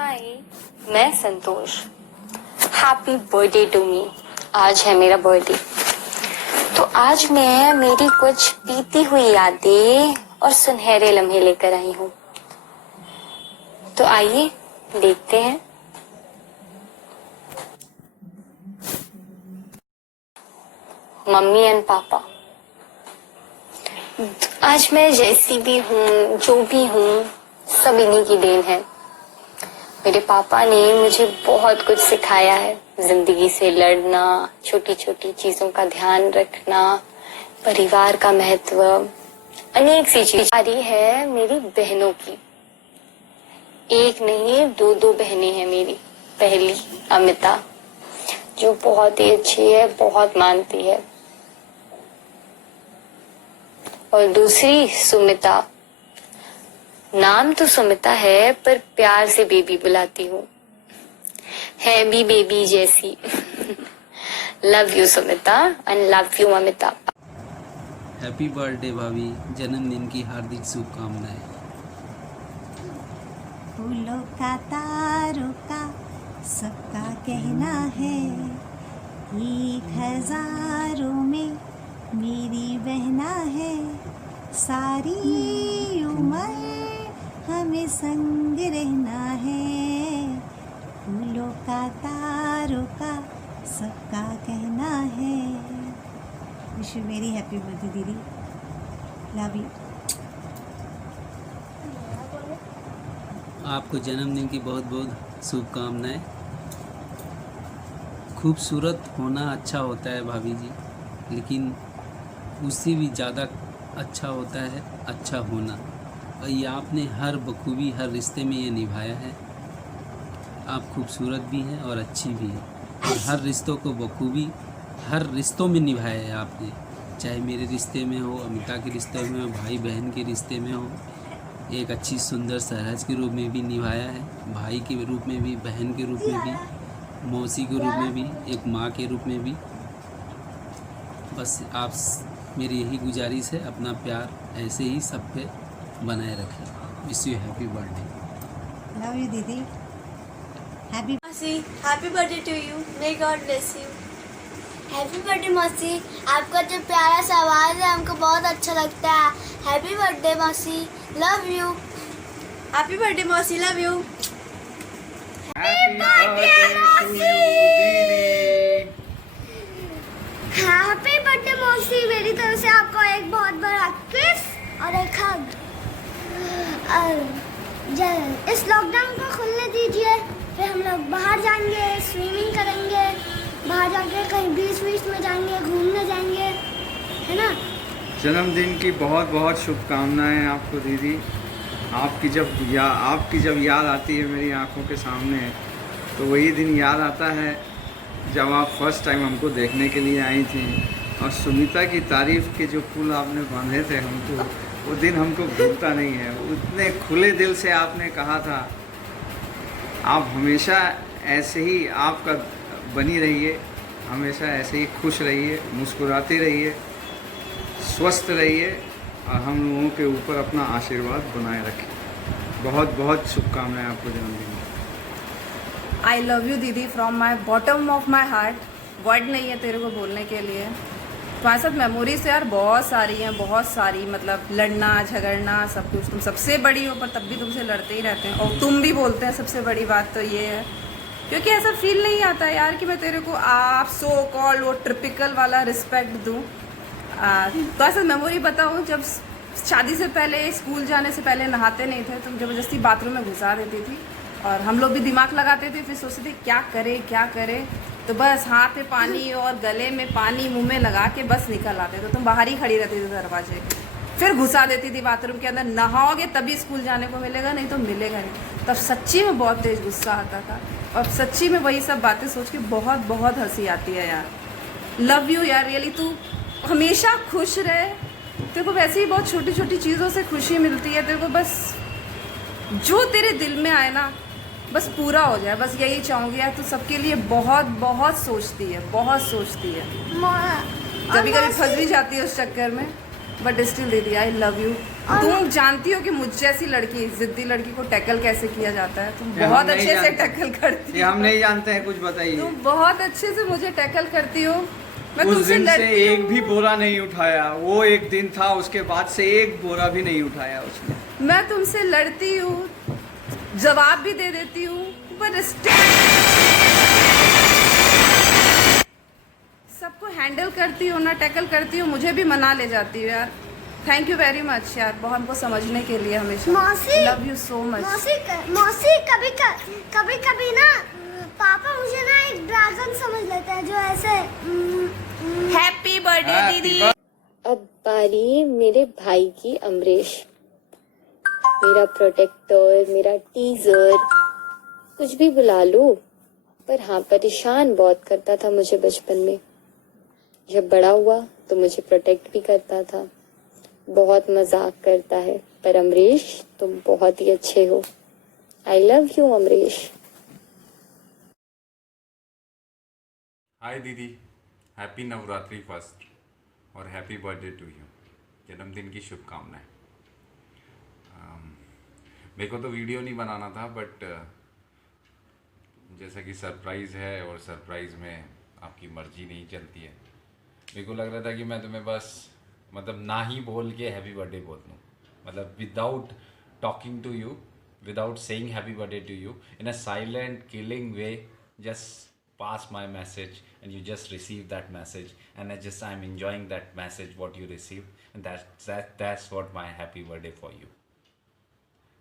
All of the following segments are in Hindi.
हाय, मैं Santosh. Happy birthday to me. आज है मेरा बर्थडे, तो आज मैं मेरी कुछ बीती हुई यादें और सुनहरे लम्हे लेकर आई हूँ। तो आइए देखते हैं। मम्मी एंड पापा, आज मैं जैसी भी हूँ, जो भी हूँ, सब इन्हीं की देन है। मेरे पापा ने मुझे बहुत कुछ सिखाया है। जिंदगी से लड़ना, छोटी छोटी चीजों का ध्यान रखना, परिवार का महत्व, अनेक सी चीज। आ रही है मेरी बहनों की। एक नहीं, दो बहनें हैं मेरी। पहली अमिता, जो बहुत ही अच्छी है, बहुत मानती है, और दूसरी सुमिता। नाम तो सुमिता है, पर प्यार से बेबी बुलाती हूँ, है भी बेबी जैसी। Love you Sumita and love you Amita. Happy birthday भाभी, जन्मदिन की हार्दिक शुभकामनाएं। फूलों का तारों का सबका कहना है, 1000 में मेरी बहना है, सारी उम्र हमें संग रहना है। फूलों का तारों का सबका कहना है। Wish you very happy birthday दीदी, लव यू। आपको जन्मदिन की बहुत बहुत शुभकामनाएं। खूबसूरत होना अच्छा होता है भाभी जी, लेकिन उससे भी ज़्यादा अच्छा होता है अच्छा होना। और ये आपने हर बखूबी हर रिश्ते में ये निभाया है। आप खूबसूरत भी हैं और अच्छी भी हैं, और हर रिश्तों को बखूबी हर रिश्तों में निभाया है आपने। चाहे मेरे रिश्ते में हो, अमिता के रिश्ते में हो, भाई बहन के रिश्ते में हो, एक अच्छी सुंदर सहज के रूप में भी निभाया है, भाई के रूप में भी, बहन के रूप में भी, मौसी के रूप में भी, एक माँ के रूप में भी। बस आप मेरी यही गुजारिश है, अपना प्यार ऐसे ही सब पे बनाए रखें। Wish you happy birthday. Love you दीदी, हैप्पी मौसी, happy birthday to you. May God bless you. Happy birthday मौसी, आपका जो प्यारा सा आवाज़ है हमको बहुत अच्छा लगता है। हैप्पी बर्थडे मौसी, लव यू। हैप्पी बर्थडे मौसी, लव यू। हैप्पी बर्थडे मौसी, हैप्पी बर्थडे मौसी। मेरी तरफ से आपको एक बहुत बड़ा किस और एक हग। इस लॉकडाउन को खुलने दीजिए, फिर हम लोग बाहर जाएंगे, स्विमिंग करेंगे, बाहर जाके कहीं बीच में जाएंगे, घूमने जाएंगे, है ना। जन्मदिन की बहुत बहुत शुभकामनाएं आपको दीदी। आपकी जब याद आती है मेरी आंखों के सामने, तो वही दिन याद आता है जब आप फर्स्ट टाइम हमको देखने के लिए आई थी, और सुमिता की तारीफ़ के जो फूल आपने बांधे थे हमको, वो दिन हमको भूलता नहीं है। उतने खुले दिल से आपने कहा था, आप हमेशा ऐसे ही आपका बनी रहिए, हमेशा ऐसे ही खुश रहिए, मुस्कुराते रहिए, स्वस्थ रहिए, और हम लोगों के ऊपर अपना आशीर्वाद बनाए रखें। बहुत बहुत शुभकामनाएं आपको जन्मदिन की। आई लव यू दीदी from my bottom of my heart. Word नहीं है तेरे को बोलने के लिए। तुम्हारे साथ मेमोरीज यार बहुत सारी हैं, बहुत सारी, मतलब लड़ना झगड़ना सब कुछ। तुम सबसे बड़ी हो, पर तब भी तुमसे लड़ते ही रहते हैं, और तुम भी बोलते हैं। सबसे बड़ी बात तो ये है, क्योंकि ऐसा फील नहीं आता यार कि मैं तेरे को आप सो कॉल वो ट्रिपिकल वाला रिस्पेक्ट दूँ। तो ऐसा मेमोरी बताऊँ, जब शादी से पहले, स्कूल जाने से पहले नहाते नहीं थे, तुम ज़बरदस्ती बाथरूम में घुसा देती थी, और हम लोग भी दिमाग लगाते थे, फिर सोचते थे क्या करे, तो बस हाथ में पानी और गले में पानी मुंह में लगा के बस निकल आते थे। तुम बाहर ही खड़ी रहती थी दरवाजे, फिर घुसा देती थी बाथरूम के अंदर। नहाओगे तभी स्कूल जाने को मिलेगा, नहीं तो मिलेगा नहीं। तब सच्ची में बहुत तेज गुस्सा आता था, और सच्ची में वही सब बातें सोच के बहुत बहुत हंसी आती है यार। लव यू यार, रियली। तू हमेशा खुश रहे, तेरे को वैसे ही बहुत छोटी छोटी चीज़ों से खुशी मिलती है। तेरे को बस जो तेरे दिल में आए ना, बस पूरा हो जाए, बस यही चाहूँगी यार। तू सबके लिए बहुत बहुत सोचती है, बहुत सोचती है। कभी कभी फंस भी जाती है उस चक्कर में, बट स्टिल दीदी आई लव यू। तुम जानती हो कि मुझ जैसी लड़की, जिद्दी लड़की को टैकल कैसे किया जाता है। तुम ये हम बहुत नहीं अच्छे से जानते। टैकल करती ये हो। हम नहीं जानते हैं, कुछ बताइए। तुम बहुत अच्छे से मुझे टैकल करती हो। मैं उस तुमसे दिन से लड़ती एक हूँ। भी बोरा नहीं उठाया, वो एक दिन था, उसके बाद से एक बोरा भी नहीं उठाया उसने। मैं तुमसे लड़ती हूँ, जवाब भी दे देती हूँ, पर सबको हैंडल करती हो ना, टैकल करती हो, मुझे भी मना ले जाती हो यार। थैंक यू वेरी मच यार, बहुत हमको समझने के लिए हमेशा। मौसी, लव यू सो मच। मौसी कभी कभी ना पापा मुझे ना एक ड्रैगन समझ लेते हैं, जो ऐसे हैप्पी बर्थडे दीदी। अब बारी मेरे भाई की, अमरीश, मेरा प्रोटेक्टर, मेरा टीजर, कुछ भी बुला लो। पर हाँ, परेशान बहुत करता था मुझे बचपन में। जब बड़ा हुआ तो मुझे प्रोटेक्ट भी करता था, बहुत मजाक करता है। पर अमरीश, तुम बहुत ही अच्छे हो। I love you Amrish. Hi दीदी, हैप्पी नवरात्रि फर्स्ट और हैप्पी बर्थडे टू यू। जन्मदिन की शुभकामनाएं। मेरे को तो वीडियो नहीं बनाना था, बट जैसा कि सरप्राइज़ है और सरप्राइज़ में आपकी मर्जी नहीं चलती है, मेरे को लग रहा था कि मैं तुम्हें बस मतलब ना ही बोल के हैप्पी बर्थडे बोल दूँ, मतलब without talking to you, without saying happy birthday to you, in a silent killing way, just pass my message and you just receive that message, and I'm enjoying that message what you received, and that's what my happy birthday for you.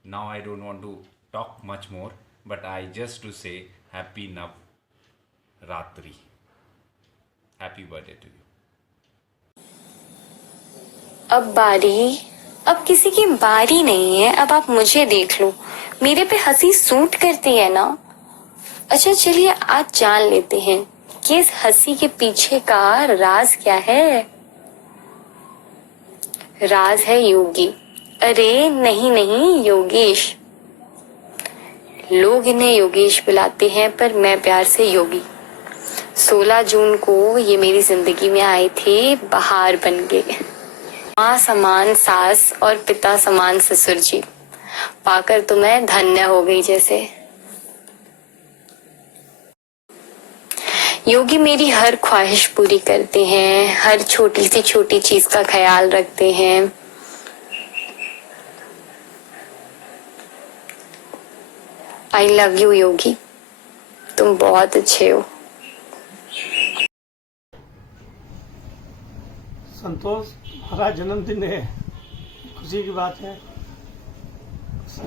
Now I don't want to talk much more, but I just to say happy Navratri, happy birthday to you. अब किसी की बारी नहीं है। अब आप मुझे देख लो, मेरे पे हंसी सूट करती है ना। अच्छा चलिए आज जान लेते हैं कि इस हंसी के पीछे का राज क्या है। राज है योगी। अरे नहीं, योगेश। लोग इन्हें योगेश बुलाते हैं, पर मैं प्यार से योगी। 16 जून को ये मेरी जिंदगी में आए थे बहार बन के। माँ समान सास और पिता समान ससुर जी, पाकर तो मैं धन्य हो गई जैसे। योगी मेरी हर ख्वाहिश पूरी करते हैं, हर छोटी सी छोटी चीज का ख्याल रखते हैं। आई लव यू योगी, तुम बहुत अच्छे हो। संतोष, हमारा जन्मदिन है, खुशी की बात है।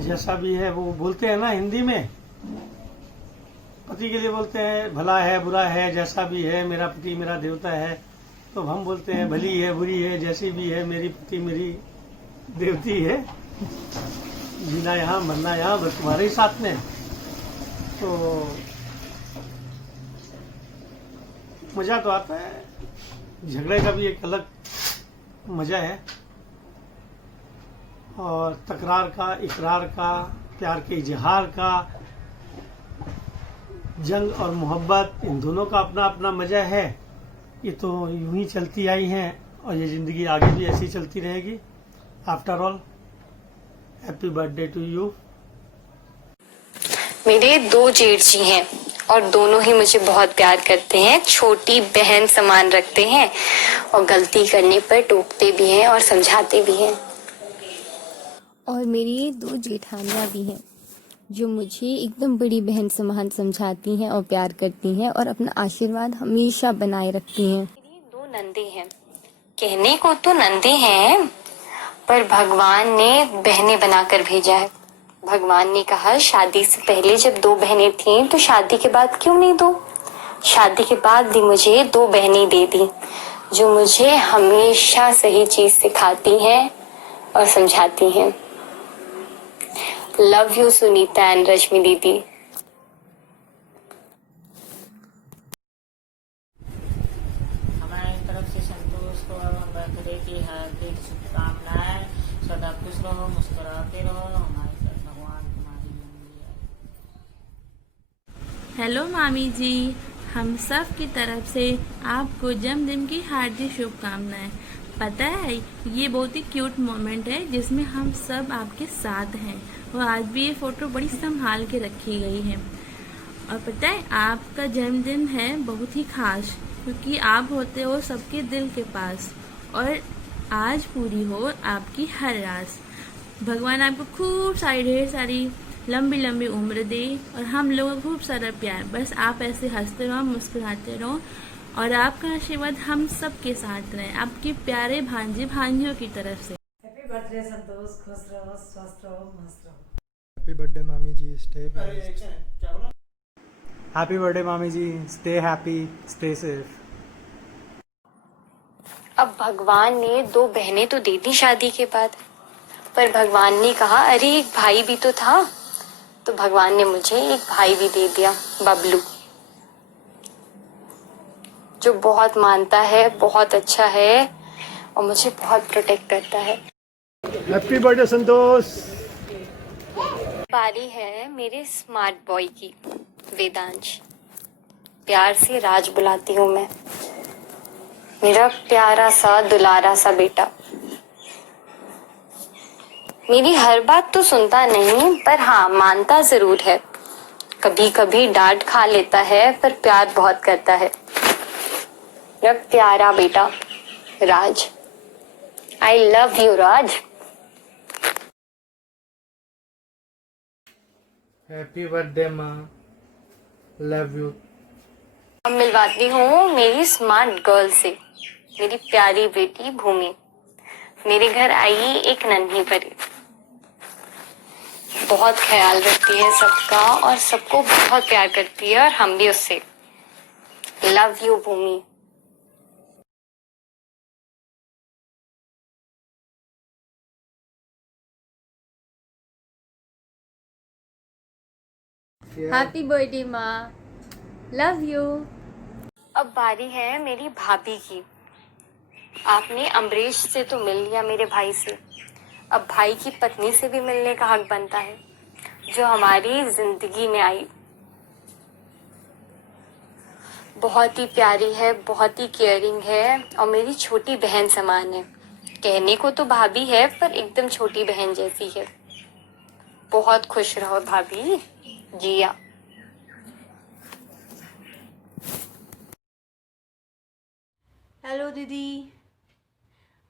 जैसा भी है वो बोलते हैं ना हिंदी में, पति के लिए बोलते हैं भला है बुरा है, जैसा भी है मेरा पति मेरा देवता है। तो हम बोलते हैं भली है बुरी है, जैसी भी है मेरी पति मेरी देवती है। जीना यहाँ मरना यहाँ, बस तुम्हारे ही साथ में। तो मजा तो आता है, झगड़े का भी एक अलग मजा है, और तकरार का, इकरार का, प्यार के इजहार का, जंग और मोहब्बत, इन दोनों का अपना अपना मजा है। ये तो यूं ही चलती आई हैं और ये जिंदगी आगे भी ऐसी चलती रहेगी। After all happy birthday to you. मेरे 2 जेठ जी हैं और दोनों ही मुझे बहुत प्यार करते हैं, छोटी बहन समान रखते हैं और गलती करने पर टोकते भी हैं और समझाते भी हैं। और मेरी 2 जेठानियाँ भी हैं जो मुझे एकदम बड़ी बहन समान समझाती हैं और प्यार करती हैं और अपना आशीर्वाद हमेशा बनाए रखती हैं। मेरी 2 नंदे हैं, कहने को तो नंदे हैं, पर भगवान ने बहनें बनाकर भेजा है। भगवान ने कहा शादी से पहले जब 2 बहनें थीं तो शादी के बाद क्यों नहीं 2? शादी के बाद भी मुझे 2 बहनें दे दी, जो मुझे हमेशा सही चीज सिखाती हैं और समझाती हैं। लव यू सुनीता एंड रश्मि दीदी। हमारी तरफ से संतोष को बर्थडे की हार्दिक शुभकामनाएं। सदा खुश रहो, मुस्कुराते रहो, हमारे साथ भगवान तुम्हारी मंगली है। हेलो मामी जी, हम सब की तरफ से आपको जन्मदिन की हार्दिक शुभकामनाएं। पता है ये बहुत ही क्यूट मोमेंट है जिसमें हम सब आपके साथ हैं और आज भी ये फोटो बड़ी संभाल के रखी गई है। और पता है आपका जन्मदिन है बहुत ही खास क्योंकि आप होते हो सबके दिल के पास और आज पूरी हो आपकी हर आस। भगवान आपको खूब सारी ढेर सारी लंबी लंबी उम्र दे और हम लोगों को खूब सारा प्यार। बस आप ऐसे हंसते रहो, मुस्कुराते रहो और आपका आशीर्वाद हम सब के साथ रहे, आपके प्यारे भांजे भांजियों की तरफ से। हैप्पी बर्थडे संतोष, खुश रहो, स्वस्थ रहो, मस्त रहो। हैप्पी बर्थडे मामी जी, स्टे ब्लेस्ड। हैप्पी बर्थडे मामी जी, स्टे हैप्पी, स्टे सेफ। अब भगवान ने 2 बहनें तो दे दी शादी के बाद, पर भगवान ने कहा अरे एक भाई भी तो था, तो भगवान ने मुझे एक भाई भी दे दिया, बबलू, जो बहुत मानता है, बहुत अच्छा है और मुझे बहुत प्रोटेक्ट करता है। हैप्पी बर्थडे संतोष। बारी है मेरे स्मार्ट बॉय की, वेदांश। प्यार से राज बुलाती हूँ मैं, मेरा प्यारा सा दुलारा सा बेटा। मेरी हर बात तो सुनता नहीं, पर हाँ मानता जरूर है। कभी कभी डांट खा लेता है, पर प्यार बहुत करता है। मेरा प्यारा बेटा Raj, I love you Raj. Happy birthday माँ, लव यू। अब मिलवाती हूँ मेरी स्मार्ट गर्ल से, मेरी प्यारी बेटी भूमि। मेरे घर आई एक नन्ही परी, बहुत ख्याल रखती है सबका और सबको बहुत प्यार करती है और हम भी उससे। Love you Bhumi. Happy birthday माँ, लव यू। अब बारी है मेरी भाभी की। आपने अमरीश से तो मिल लिया, मेरे भाई से, अब भाई की पत्नी से भी मिलने का हक बनता है, जो हमारी जिंदगी में आई। बहुत ही प्यारी है, बहुत ही केयरिंग है और मेरी छोटी बहन समान है। कहने को तो भाभी है पर एकदम छोटी बहन जैसी है। बहुत खुश रहो भाभी, जिया। हेलो दीदी,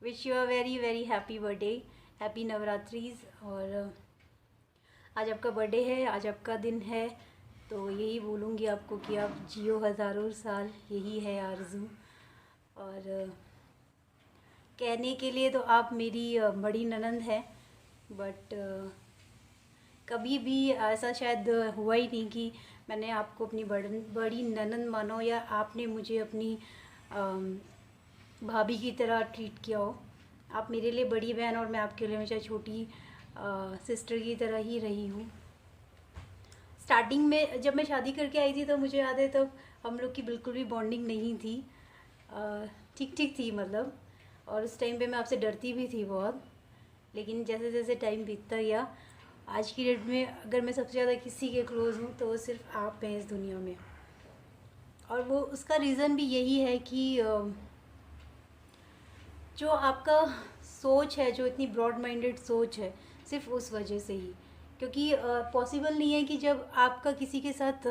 wish you a very very happy birthday, happy Navratris. और आज आपका बर्थडे है, आज आपका दिन है, तो यही बोलूँगी आपको कि आप जियो हज़ारों साल, यही है आरज़ू। और कहने के लिए तो आप मेरी बड़ी ननंद हैं, बट कभी भी ऐसा शायद हुआ ही नहीं कि मैंने आपको अपनी बड़ी ननंद मानो या आपने मुझे अपनी भाभी की तरह ट्रीट किया हो। आप मेरे लिए बड़ी बहन और मैं आपके लिए हमेशा छोटी सिस्टर की तरह ही रही हूँ। स्टार्टिंग में जब मैं शादी करके आई थी तो मुझे याद है तब हम लोग की बिल्कुल भी बॉन्डिंग नहीं थी, ठीक ठीक थी मतलब, और उस टाइम पे मैं आपसे डरती भी थी बहुत। लेकिन जैसे जैसे टाइम बीतता गया, आज की डेट में अगर मैं सबसे ज़्यादा किसी के क्लोज़ हूँ तो वो सिर्फ आप हैं इस दुनिया में। और वो उसका रीज़न भी यही है कि जो आपका सोच है, जो इतनी ब्रॉड माइंडेड सोच है, सिर्फ उस वजह से ही, क्योंकि पॉसिबल नहीं है कि जब आपका किसी के साथ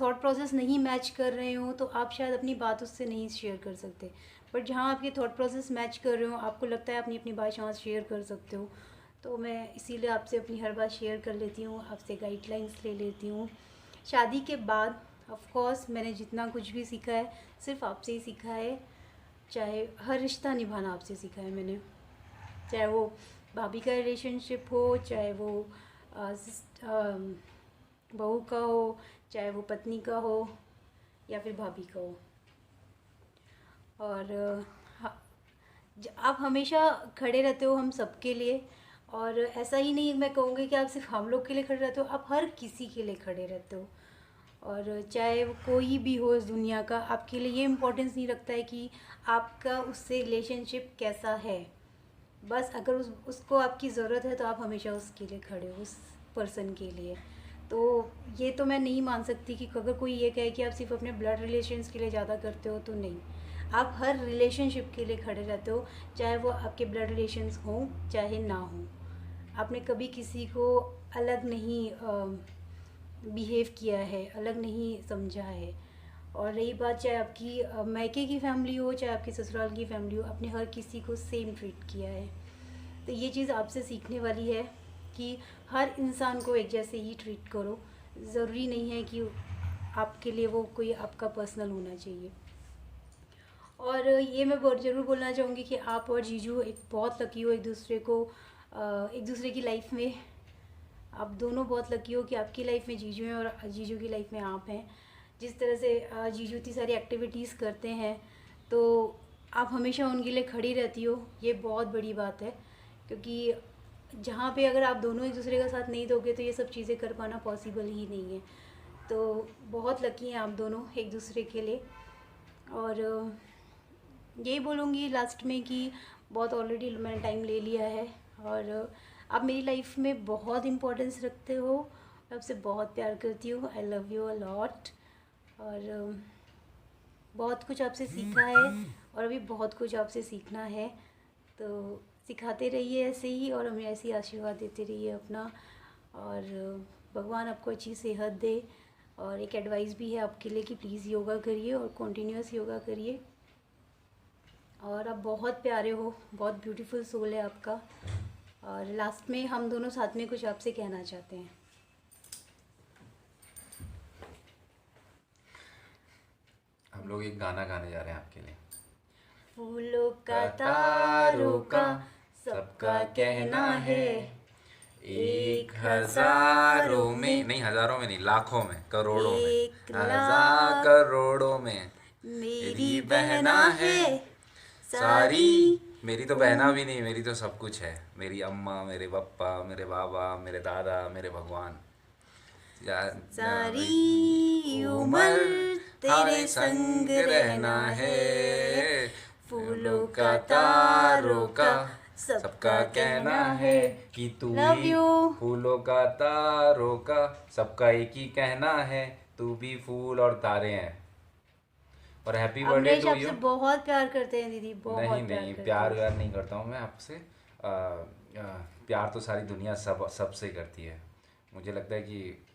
थॉट प्रोसेस नहीं मैच कर रहे हो तो आप शायद अपनी बात उससे नहीं शेयर कर सकते। बट जहाँ आपके थॉट प्रोसेस मैच कर रहे हो, आपको लगता है अपनी अपनी बात वहाँ शेयर कर सकते हो। तो मैं इसीलिए आपसे अपनी हर बात शेयर कर लेती हूँ, आपसे गाइडलाइंस ले लेती हूँ। शादी के बाद ऑफ कोर्स मैंने जितना कुछ भी सीखा है सिर्फ आपसे ही सीखा है। चाहे हर रिश्ता निभाना आपसे सीखा है मैंने, चाहे वो भाभी का रिलेशनशिप हो, चाहे वो बहू का हो, चाहे वो पत्नी का हो या फिर भाभी का हो। और आप हमेशा खड़े रहते हो हम सबके लिए, और ऐसा ही नहीं मैं कहूँगी कि आप सिर्फ हम लोग के लिए खड़े रहते हो, आप हर किसी के लिए खड़े रहते हो। और चाहे वो कोई भी हो इस दुनिया का, आपके लिए ये इम्पोर्टेंस नहीं रखता है कि आपका उससे रिलेशनशिप कैसा है। बस अगर उसको आपकी ज़रूरत है तो आप हमेशा उसके लिए खड़े हो, उस पर्सन के लिए। तो ये तो मैं नहीं मान सकती कि अगर कोई ये कहे कि आप सिर्फ अपने ब्लड रिलेशंस के लिए ज़्यादा करते हो, तो नहीं। आप हर रिलेशनशिप के लिए खड़े रहते हो, चाहे वो आपके ब्लड रिलेशंस हों चाहे ना हों। आपने कभी किसी को अलग नहीं बिहेव किया है, अलग नहीं समझा है। और रही बात चाहे आपकी मायके की फैमिली हो चाहे आपकी ससुराल की फैमिली हो, आपने हर किसी को सेम ट्रीट किया है। तो ये चीज़ आपसे सीखने वाली है कि हर इंसान को एक जैसे ही ट्रीट करो। ज़रूरी नहीं है कि आपके लिए वो कोई आपका पर्सनल होना चाहिए। और ये मैं बहुत ज़रूर बोलना चाहूँगी कि आप और जीजू एक बहुत लकी हो, एक दूसरे की लाइफ में। आप दोनों बहुत लकी हो कि आपकी लाइफ में जीजू हैं और जीजू की लाइफ में आप हैं। जिस तरह से जीजू इतनी सारी एक्टिविटीज़ करते हैं तो आप हमेशा उनके लिए खड़ी रहती हो, ये बहुत बड़ी बात है। क्योंकि जहाँ पे अगर आप दोनों एक दूसरे का साथ नहीं दोगे तो ये सब चीज़ें कर पाना पॉसिबल ही नहीं है। तो बहुत लकी हैं आप दोनों एक दूसरे के लिए। और यही बोलूँगी लास्ट में कि बहुत ऑलरेडी मैंने टाइम ले लिया है और आप मेरी लाइफ में बहुत इम्पोर्टेंस रखते हो। मैं आपसे बहुत प्यार करती हूँ। आई लव यू अ लॉट। और बहुत कुछ आपसे सीखा है और अभी बहुत कुछ आपसे सीखना है। तो सिखाते रहिए ऐसे ही और हमें ऐसे ही आशीर्वाद देते रहिए अपना। और भगवान आपको अच्छी सेहत दे। और एक एडवाइस भी है आपके लिए कि प्लीज़ योगा करिए और कंटिन्यूअस योगा करिए। और आप बहुत प्यारे हो, बहुत ब्यूटीफुल सोल है आपका। और लास्ट में हम दोनों साथ में कुछ आपसे कहना चाहते हैं। हम लोग एक गाना गाने जा रहे हैं आपके लिए। फूलों का तारों का सबका कहना है, 1000 में नहीं, हजारों में नहीं, लाखों में, करोड़ों में, 1000 करोड़ों में मेरी बहना है सारी। मेरी तो बहना भी नहीं, मेरी तो सब कुछ है। मेरी अम्मा, मेरे पापा, मेरे बाबा, मेरे दादा, मेरे भगवान। सारी उम्र तेरे संग रहना है, फूलों का तारों का सबका कहना है कि तू ही फूलों का तारों का सबका एक ही कहना है, तू भी फूल और तारे हैं। और हैप्पी बर्थडे टू यू। बहुत प्यार करते हैं दीदी, बहुत नहीं, प्यार व्यार नहीं करता हूँ मैं आपसे। प्यार तो सारी दुनिया सबसे करती है। मुझे लगता है कि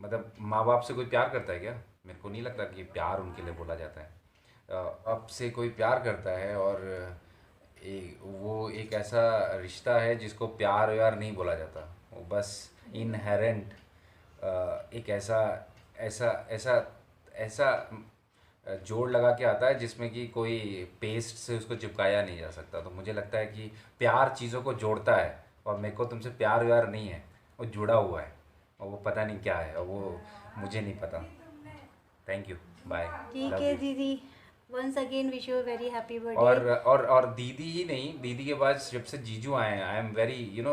मतलब माँ बाप से कोई प्यार करता है क्या? मेरे को नहीं लगता कि प्यार उनके लिए बोला जाता है। अब से कोई प्यार करता है और वो एक ऐसा रिश्ता है जिसको प्यार व्यार नहीं बोला जाता। वो बस इनहेरेंट एक ऐसा जोड़ लगा के आता है जिसमें कि कोई पेस्ट से उसको चिपकाया नहीं जा सकता। तो मुझे लगता है कि प्यार चीज़ों को जोड़ता है और मेरे को तुमसे प्यार व्यार नहीं है, वो जुड़ा हुआ है और वो पता नहीं क्या है और वो मुझे नहीं पता। Thank you, bye. ठीक है दीदी, once again wish you very happy birthday. और दीदी ही नहीं, दीदी के बाद जब से जीजू आए हैं, आई एम वेरी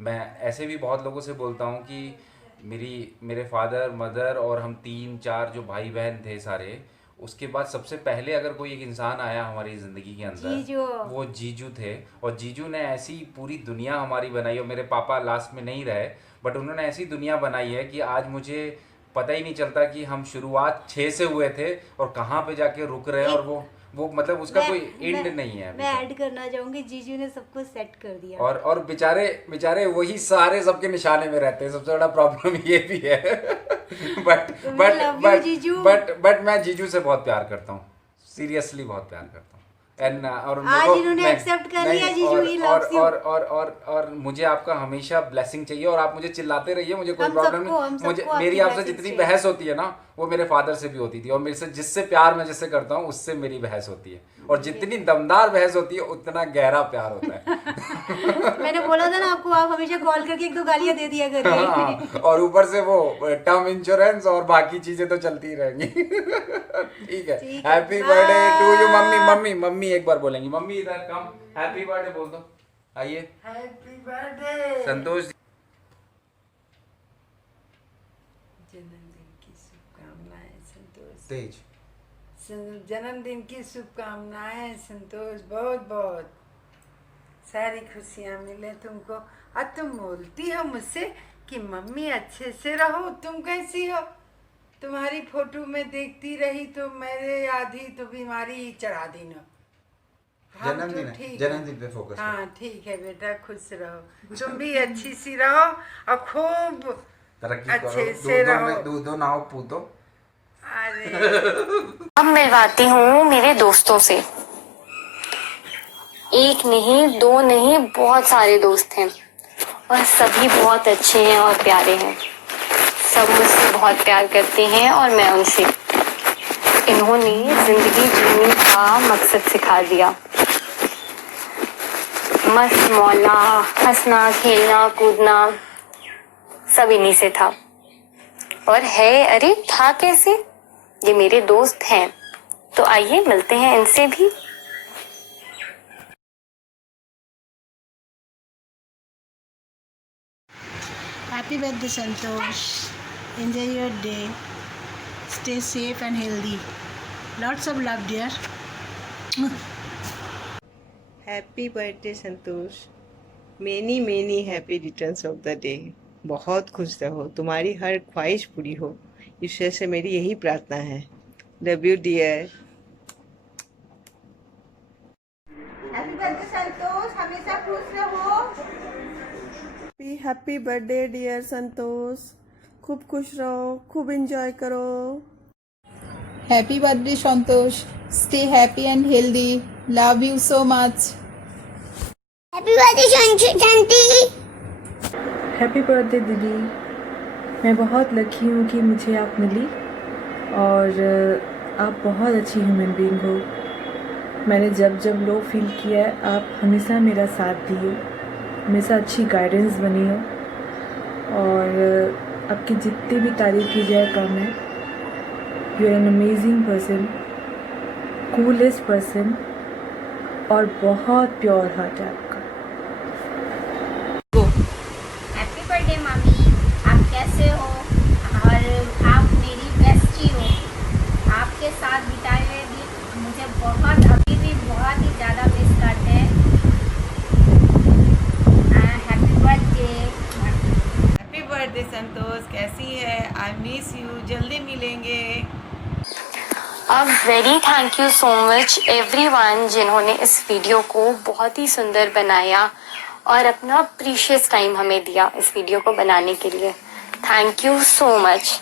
मैं ऐसे भी बहुत लोगों से बोलता हूँ कि मेरे फादर मदर और हम 3-4 जो भाई बहन थे सारे, उसके बाद सबसे पहले अगर कोई एक इंसान आया हमारी ज़िंदगी के अंदर वो जीजू थे। और जीजू ने ऐसी पूरी दुनिया हमारी बनाई। और मेरे पापा लास्ट में नहीं रहे, बट उन्होंने ऐसी दुनिया बनाई है कि आज मुझे पता ही नहीं चलता कि हम शुरुआत 6 से हुए थे और कहाँ पे जाके रुक रहे हैं। और वो मतलब उसका कोई एंड नहीं है। मैं ऐड करना चाहूँगी, जीजू ने सब कुछ सेट कर दिया। और बेचारे वही सारे सबके निशाने में रहते हैं। सबसे बड़ा प्रॉब्लम ये भी है। बट मैं जीजू से बहुत प्यार करता हूँ, सीरियसली बहुत प्यार करता हूँ। और आज इन्होंने एक्सेप्ट कर लिया जीजू, ही लव्स यू। और मुझे आपका हमेशा ब्लेसिंग चाहिए और आप मुझे चिल्लाते रहिए, मुझे कोई प्रॉब्लम नहीं। मुझे मेरी आपसे जितनी बहस होती है ना, वो मेरे फादर से भी होती थी। और मेरे से जिससे प्यार मैं जिससे करता हूँ उससे मेरी बहस होती है। और जितनी दमदार बहस होती है उतना गहरा प्यार होता है। मैंने बोला था ना आपको, आप हमेशा कॉल करके 1-2 गालियां दे दिया करिए। हाँ, और ऊपर से वो टर्म इंश्योरेंस और बाकी चीजें तो चलती रहेंगी। ठीक है, happy birthday to you. Mummy एक बार बोलेंगी। मम्मी इधर कम, हैप्पी बर्थडे बोल दो। आइए, हैप्पी बर्थडे संतोष। जन्मदिन की शुभकामनाएं संतोष। तेज जन्मदिन की शुभकामनाएं संतोष, बहुत बहुत सारी खुशियाँ मिले तुमको। और तुम बोलती हो मुझसे कि मम्मी अच्छे से रहो, तुम कैसी हो? तुम्हारी फोटो में देखती रही तो मेरे आधी तो बीमारी ही चढ़ा दी ना। जन्मदिन है, ठीक जन्मदिन पे फोकस करो। हाँ ठीक है बेटा, खुश रहो, तुम भी अच्छी सी रहो और खूब तरक्की अच्छे करो, से रहो। दूधो नाव पूतो। अरे अब मिलवाती हूँ मेरे दोस्तों से। एक नहीं, दो नहीं, बहुत सारे दोस्त हैं और सभी बहुत अच्छे हैं और प्यारे हैं। सब मुझसे बहुत प्यार करते हैं और मैं उनसे। इन्होंने जिंदगी जीने का मकसद सिखा दिया। मस्त मौला, हंसना, खेलना, कूदना सब इन्हीं से था। और है, अरे था कैसे, ये मेरे दोस्त हैं। तो आइए मिलते हैं इनसे भी। Happy birthday, Santosh. Enjoy your day. Stay safe and healthy. Lots of love, dear. Happy birthday Santosh. Many happy returns of the day. बहुत खुश रहो, तुम्हारी हर ख्वाहिश पूरी हो, ईश्वर से मेरी यही प्रार्थना है। Love you dear. Happy birthday Santosh, हमेशा खुश रहो। हैप्पी बर्थडे डियर संतोष, खूब खुश रहो, खूब एंजॉय करो। Happy birthday Santosh, stay happy and healthy, love you so much. Happy birthday Shanti. Happy birthday दीदी, मैं बहुत लकी हूँ कि मुझे आप मिली और आप बहुत अच्छी ह्यूमन बीइंग हो। मैंने जब लो फील किया है, आप हमेशा मेरा साथ दिए, हमेशा अच्छी गाइडेंस बनी हो और आपकी जितनी भी तारीफ की जाए कम है। You are an amazing person, coolest person और बहुत प्योर हार्ट है आपका। हैप्पी बर्थडे मामी, आप कैसे हो? और आप मेरी बेस्टी हो। आपके साथ बिताए हुए दिन मुझे अभी भी बहुत ही ज़्यादा मिस करते हैं। Happy birthday. हैप्पी बर्थडे संतोष, कैसी है? आई मिस यू, जल्दी मिलेंगे। Very thank you so much everyone जिन्होंने इस वीडियो को बहुत ही सुंदर बनाया और अपना प्रीशियस टाइम हमें दिया इस वीडियो को बनाने के लिए। Thank you so much.